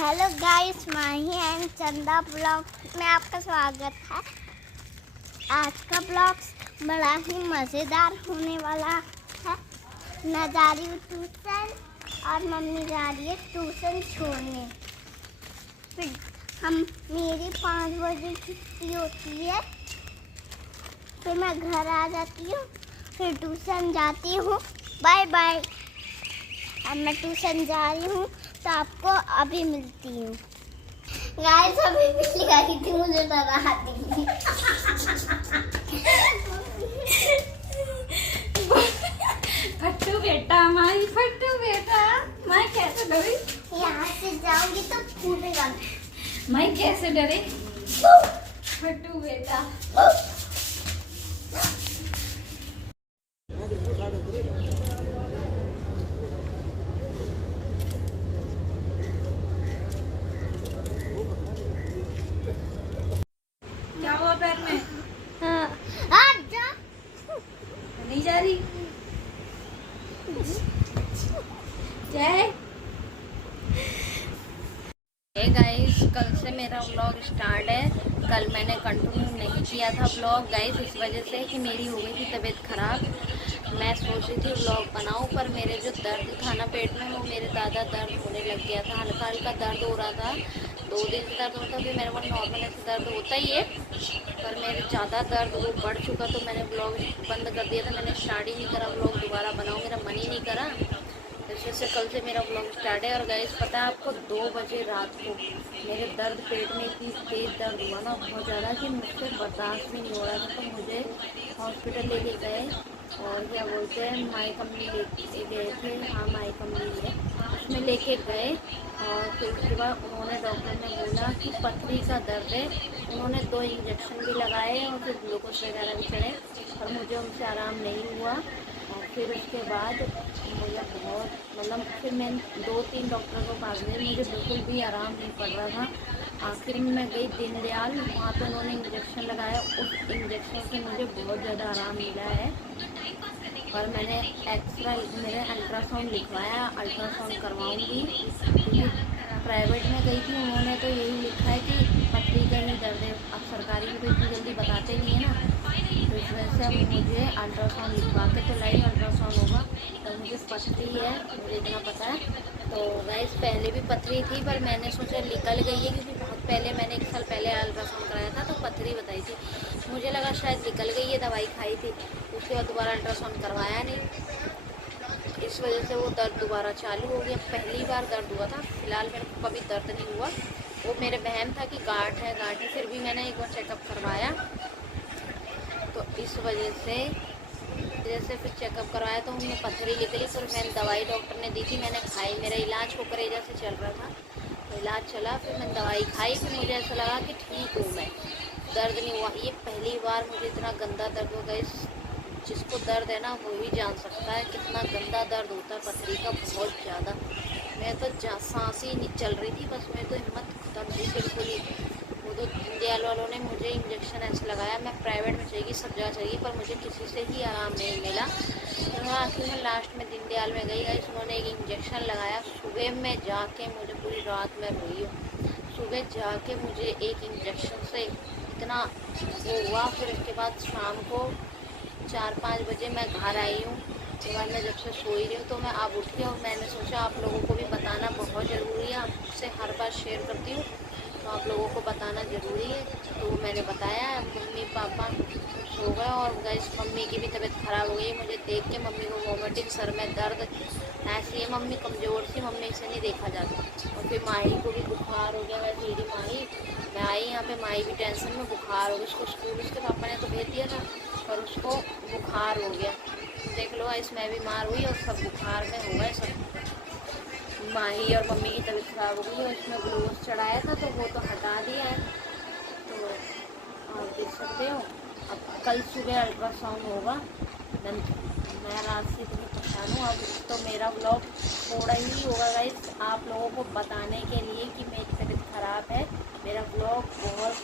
Hello guys, Mahi and चंदा blog में आपका स्वागत है। आज का ब्लॉग बड़ा ही मज़ेदार होने वाला है। मैं जा रही हूँ ट्यूशन और मम्मी जा रही है ट्यूशन छोड़ने। फिर मेरी 5 बजे छुट्टी होती है, फिर मैं घर आ जाती हूँ, फिर ट्यूशन जाती हूँ। Bye bye. अब मैं ट्यूशन जा रही हूँ तो आपको अभी मिलती हूँ। गाइस अभी पिछली आई थी, मुझे डरा दी। फट्टू बेटा, हमारी फट्टू बेटा, मैं कैसे डरी? यहाँ से जाऊंगी तो फूटेगा। मैं कैसे डरे? फट्टू बेटा। क्या हुआ पैर में? जा। नहीं जा रही। जय गाइस, कल से मेरा व्लॉग स्टार्ट है। कल मैंने कंटिन्यू नहीं किया था व्लॉग गाइस, इस वजह से कि मेरी हो गई थी तबीयत खराब। मैं सोच रही थी व्लॉग बनाऊं, पर मेरे जो दर्द था ना पेट में, वो मेरे ज़्यादा दर्द होने लग गया था। हल्का हल्का दर्द हो रहा था, 2 दिन से दर्द होता, फिर मेरे को नॉर्मल ऐसे दर्द होता ही है, पर मेरे ज़्यादा दर्द वो बढ़ चुका, तो मैंने व्लॉग बंद कर दिया था। मैंने स्टार्ट ही नहीं करा व्लॉग दोबारा बनाऊँ, मेरा मन ही नहीं करा। इस से कल से मेरा व्लॉग स्टार्ट है। और गाइस पता है आपको, 2 बजे रात को मेरे दर्द पेट में इतनी तेज़ दर्द हुआ ना, बहुत ज़्यादा, कि मुझसे बर्दाश्त भी नहीं हो रहा था। तो मुझे हॉस्पिटल लेके गए और क्या बोलते हैं, माई कंपनी लेके गए थे। हाँ, माई कंपनी है, उसमें लेके गए। और फिर उसके बाद उन्होंने, डॉक्टर ने बोला कि पथरी का दर्द है। उन्होंने 2 इंजेक्शन भी लगाए और फिर ग्लूकोज वगैरह भी चढ़े, और मुझे उनसे आराम नहीं हुआ। और फिर उसके बाद मुझे बहुत फिर मैं 2-3 डॉक्टर को पास गई, मुझे बिल्कुल भी आराम नहीं पड़ रहा था। आखिर में मैं गई दीनदयाल, वहाँ पे उन्होंने इंजेक्शन लगाया। उस इंजेक्शन से मुझे बहुत ज़्यादा आराम मिला है। और मैंने मेरे अल्ट्रासाउंड लिखवाया, अल्ट्रासाउंड करवाऊँगी, क्योंकि प्राइवेट में गई थी, उन्होंने तो यही लिखा है कि पथरी का ही दर्द है। अब सरकारी में तो इतनी जल्दी बताते नहीं है ना, तो इस वजह से अब मुझे अल्ट्रासाउंड लिखवा के तो लाइव अल्ट्रासाउंड होगा। तो मुझे पथरी है, मुझे इतना पता है। तो गाइस पहले भी पथरी थी, पर मैंने सोचा निकल गई है, क्योंकि बहुत पहले मैंने 1 साल पहले अल्ट्रासाउंड कराया था, तो पथरी बताई थी। मुझे लगा शायद निकल गई है, दवाई खाई थी, उसके बाद दोबारा अल्ट्रासाउंड करवाया नहीं, इस वजह से वो दर्द दोबारा चालू हो गया। पहली बार दर्द हुआ था, फिलहाल मेरे को कभी दर्द नहीं हुआ। वो मेरे बहन था कि गांठ है, फिर भी मैंने एक बार चेकअप करवाया, तो इस वजह से जैसे फिर चेकअप करवाया तो उन्होंने पथरी निकली। फिर मैंने दवाई डॉक्टर ने दी थी, मैंने खाई। मेरा इलाज कोकरेजा से चल रहा था, तो इलाज चला, फिर मैंने दवाई खाई। फिर मुझे ऐसा लगा कि ठीक हूँ मैं, दर्द नहीं हुआ। ये पहली बार मुझे इतना गंदा दर्द हो गया। जिसको दर्द है ना वो ही जान सकता है कितना गंदा दर्द होता है पथरी का, बहुत ज़्यादा। मैं तो सांस ही नहीं चल रही थी, बस मैं तो हिम्मत खत्म थी बिल्कुल ही। वो तो दीनदयाल वालों ने मुझे इंजेक्शन ऐसे लगाया, मैं प्राइवेट में चाहिए, सब जगह चाहिए, पर मुझे किसी से ही आराम नहीं मिला। तो मैं आखिर में लास्ट में दीनदयाल में गई। उन्होंने एक इंजेक्शन लगाया। सुबह में जाके मुझे पूरी रात में रोई हूँ। सुबह जाके मुझे एक इंजेक्शन से इतना वो हुआ। फिर उसके बाद शाम को 4-5 बजे मैं घर आई हूँ। उसके बाद मैं जब से सोई रही हूँ, तो मैं अब उठी और मैंने सोचा आप लोगों को भी बताना बहुत ज़रूरी है। आपसे हर बार शेयर करती हूँ, तो आप लोगों को बताना ज़रूरी है। तो मैंने बताया, मम्मी पापा सो गए। और गाइस मम्मी की भी तबीयत ख़राब हो गई। मुझे देख के मम्मी को वॉमिटिंग, सर में दर्द, ऐसी है मम्मी कमज़ोर सी, मम्मी से नहीं देखा जाता। और फिर माही को भी बुखार हो गया। वैसे मेरी माही, मैं आई यहाँ पे, माही भी टेंशन में, बुखार हो गया उसको। स्कूल उसके पापा ने तो भेज दिया था, पर उसको बुखार हो गया। देख लो गाइस, मैं बीमार हुई और सब बुखार में हो गए सब। माही और मम्मी की तबीयत ख़राब हो गई, और इसमें ग्लूकोज चढ़ाया था तो वो तो हटा दिया है। तो आप देख सकते हो, अब कल सुबह अल्ट्रासाउंड होगा। मैं रात से इतनी परेशान हूँ। अब तो मेरा व्लॉग थोड़ा ही होगा गाइस, आप लोगों को बताने के लिए कि मेरी तबीयत ख़राब है। मेरा व्लॉग बहुत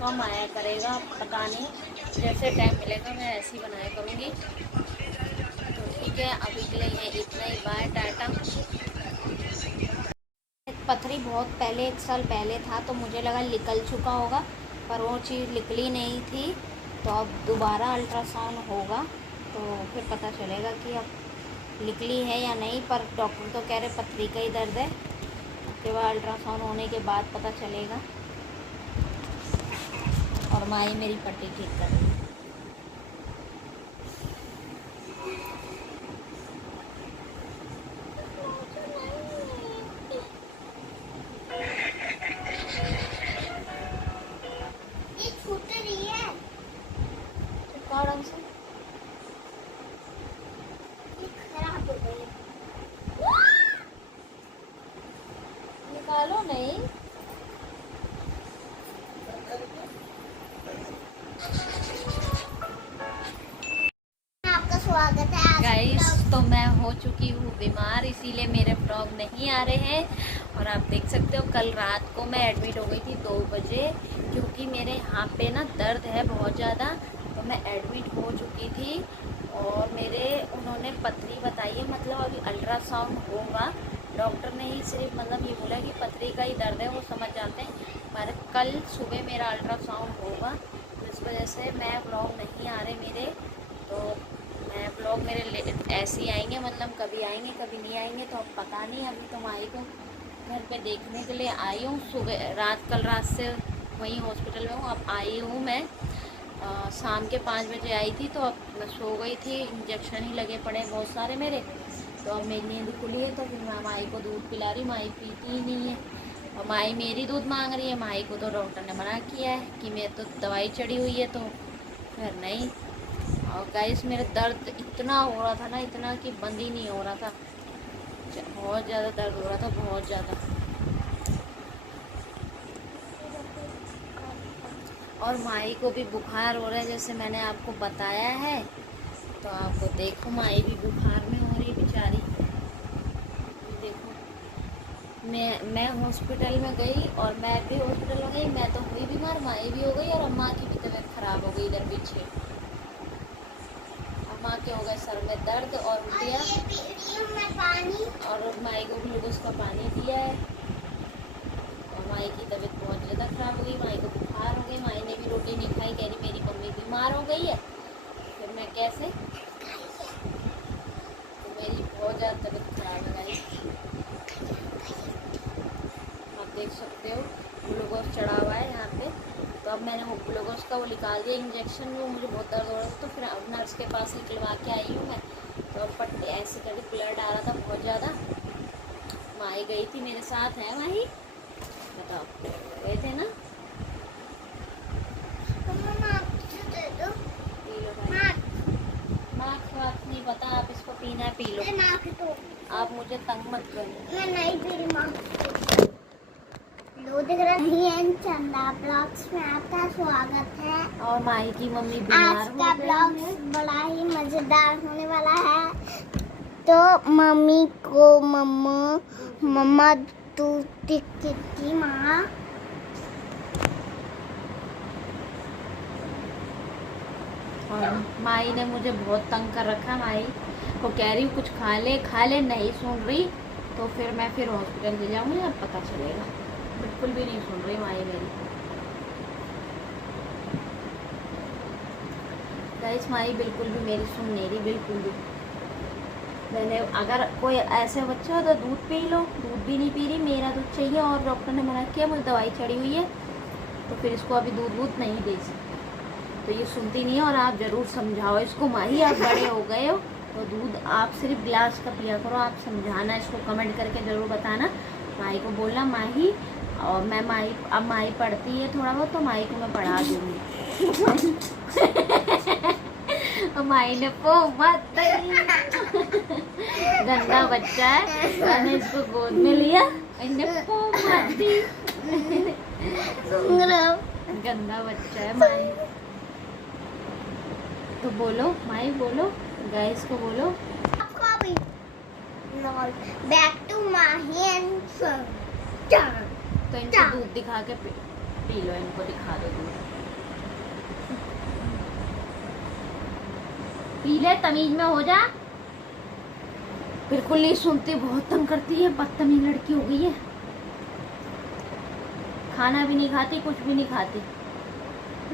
कम आया करेगा, पता नहीं, जैसे टाइम मिलेगा मैं ऐसे ही बनाया करूँगी। तो ठीक है, अभी के लिए इतना ही, बाय टाटा। पथरी बहुत पहले 1 साल पहले था, तो मुझे लगा निकल चुका होगा, पर वो चीज़ निकली नहीं थी। तो अब दोबारा अल्ट्रासाउंड होगा तो फिर पता चलेगा कि अब निकली है या नहीं। पर डॉक्टर तो कह रहे पथरी का ही दर्द है, उसके बाद अल्ट्रासाउंड होने के बाद पता चलेगा। और माई मेरी पट्टी ठीक कर रही है। ये छूट रही है, कारण से ये खराब हो गई। निकालो नहीं। आपका स्वागत है आज गाइस, तो मैं हो चुकी हूँ बीमार, इसीलिए मेरे ब्लॉग नहीं आ रहे हैं। और आप देख सकते हो कल रात को मैं एडमिट हो गई थी 2 बजे, क्योंकि मेरे यहाँ पे ना दर्द है बहुत ज़्यादा। तो मैं एडमिट हो चुकी थी और मेरे उन्होंने पथरी बताई है, मतलब अभी अल्ट्रासाउंड होगा। डॉक्टर ने ही सिर्फ मतलब ये बोला कि पथरी का ही दर्द है, वो समझ जाते हैं। हमारे कल सुबह मेरा अल्ट्रासाउंड होगा, तो इस वजह से मैं ब्लॉग नहीं आ रहे मेरे। तो मैं ब्लॉग मेरे ऐसे ही आएंगे, मतलब कभी आएंगे कभी नहीं आएंगे, तो अब पता नहीं। अभी तो माई को घर पे देखने के लिए आई हूँ, सुबह कल रात से वहीं हॉस्पिटल में हूँ। अब आई हूँ मैं शाम के 5 बजे आई थी, तो अब मैं सो गई थी, इंजेक्शन ही लगे पड़े बहुत सारे मेरे। तो अब मेरी नींद खुली है, तो फिर मैं माई को दूध पिला रही, माई पीती ही नहीं है। और माई मेरी दूध मांग रही है। माई को तो डॉक्टर ने मना किया है कि मेरे तो दवाई चढ़ी हुई है, तो फिर नहीं। और गाइस, मेरा दर्द इतना हो रहा था ना, इतना कि बंद ही नहीं हो रहा था, बहुत ज़्यादा दर्द हो रहा था, बहुत ज़्यादा। और माई को भी बुखार हो रहा है, जैसे मैंने आपको बताया है। तो आपको देखो, माई भी बुखार में हो रही बेचारी। देखो, मैं हॉस्पिटल में गई और मैं भी हॉस्पिटल में गई, मैं तो हुई बीमार, माई भी हो गई और अम्मा की भी तबीयत खराब हो गई इधर पीछे। अम्मा के हो गए सर में दर्द और उल्टियाँ, और माई को ग्लूकोज का पानी दिया है। और माई की तबीयत बहुत ज़्यादा ख़राब हो गई, माई को बुखार हो गई। माई ने भी रोटी नहीं खाई, कह रही मेरी मम्मी बीमार हो गई है। फिर मैं कैसे, तो मेरी बहुत ज़्यादा तबीयत खराब है गाइस। आप देख सकते हो ग्लूकोज चढ़ा हुआ है यहाँ पे। तो अब मैंने वो ग्लूकोज का वो निकाल दिया इंजेक्शन, वो मुझे बहुत दर्द हो रहा था, तो फिर अब नर्स के पास निकलवा के आई हूँ मैं। तो अब पट्टी ऐसे करके ब्लड आ रहा था बहुत ज़्यादा। माई गई थी मेरे साथ, है माही, बताओ गए थे ना। पी लो भाई, मार्क्स वार्क्स नहीं पता, आप इसको पीना है पी लो, आप मुझे तंग मत करो। मैं नहीं पी रही माँ। लो दिख रहा है, चंदा ब्लॉग्स में आपका स्वागत है। और माही की मम्मी बीमार आज हो का गई ब्लॉग है। बड़ा ही मजेदार होने वाला है। तो मम्मी को मम्मा दूध की माँ और माई ने मुझे बहुत तंग कर रखा। माई को कह रही हूँ कुछ खा ले, नहीं सुन रही। तो फिर मैं हॉस्पिटल ले जाऊँगी, अब पता चलेगा। बिल्कुल भी नहीं सुन रही माई मेरी। गाइस, माई बिल्कुल भी मेरी सुन नहीं रही, बिल्कुल भी। मैंने अगर कोई ऐसे बच्चा हो तो दूध पी लो, दूध भी नहीं पी रही, मेरा दूध चाहिए। और डॉक्टर ने मना किया, मुझे दवाई चढ़ी हुई है, तो फिर इसको अभी दूध नहीं दे सकते। तो ये सुनती नहीं है। और आप ज़रूर समझाओ इसको, माही आप बड़े हो गए हो, तो दूध आप सिर्फ गिलास का पिया करो। आप समझाना इसको, कमेंट करके ज़रूर बताना। माही को बोलना माही, और मैं माही, अब माही पढ़ती है थोड़ा बहुत, तो माही को मैं पढ़ा दूँगी। और माही ने पो मत, गंदा बच्चा है, मैंने इसको गोद में लिया, इन्हें पो मत दी। गंदा बच्चा है माही। तो बोलो माई, बोलो गाइस को बोलो। बैक टू माही एंड तो इनको दूध दिखा के पी लो, इनको दिखा दो दूध। पी ले, तमीज में हो जा। बिल्कुल नहीं सुनती, बहुत तंग करती है, बदतमीज लड़की हो गई है। खाना भी नहीं खाती, कुछ भी नहीं खाती।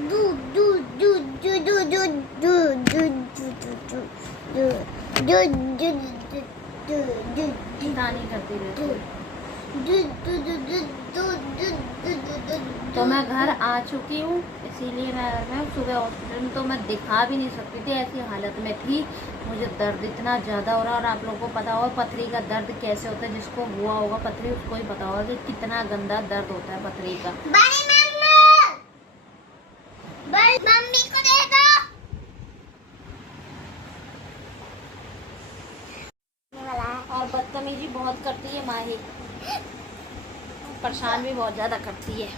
दूध दूध दूध दूध दूध दूध दूध दूध दूध दूध शैतानी करती रहती है। तो तो मैं घर आ चुकी हूँ, इसीलिए मैं सुबह हॉस्पिटल में तो मैं दिखा भी नहीं सकती थी, ऐसी हालत में थी। मुझे दर्द इतना ज़्यादा हो रहा है, और आप लोगों को पता होगा पथरी का दर्द कैसे होता है। जिसको हुआ होगा पथरी उसको ही पता होगा कि कितना गंदा दर्द होता है पथरी का। मम्मी को दे दो। और बदतमीजी बहुत करती है माही, परेशान भी बहुत ज़्यादा करती है।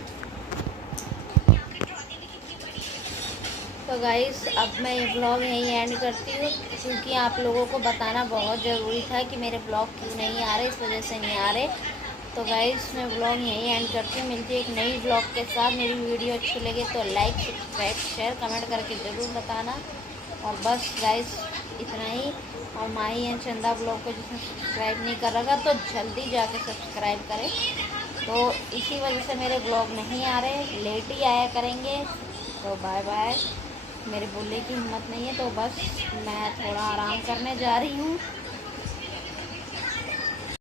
तो गाइस अब मैं ये ब्लॉग यहीं एंड करती हूँ, क्योंकि आप लोगों को बताना बहुत ज़रूरी था कि मेरे ब्लॉग क्यों नहीं आ रहे, इस वजह से नहीं आ रहे। तो गाइस मैं ब्लॉग यहीं एंड करती हूँ, मिलती है एक नई ब्लॉग के साथ। मेरी वीडियो अच्छी लगे तो लाइक सब्सक्राइब शेयर कमेंट करके ज़रूर बताना। और बस गाइस इतना ही। और माही एंड चंदा ब्लॉग को जिसने सब्सक्राइब नहीं कर रखा तो जल्दी जाके सब्सक्राइब करें। तो इसी वजह से मेरे ब्लॉग नहीं आ रहे, लेट ही आया करेंगे। तो बाय बाय। मेरे बोलने की हिम्मत नहीं है, तो बस मैं थोड़ा आराम करने जा रही हूँ।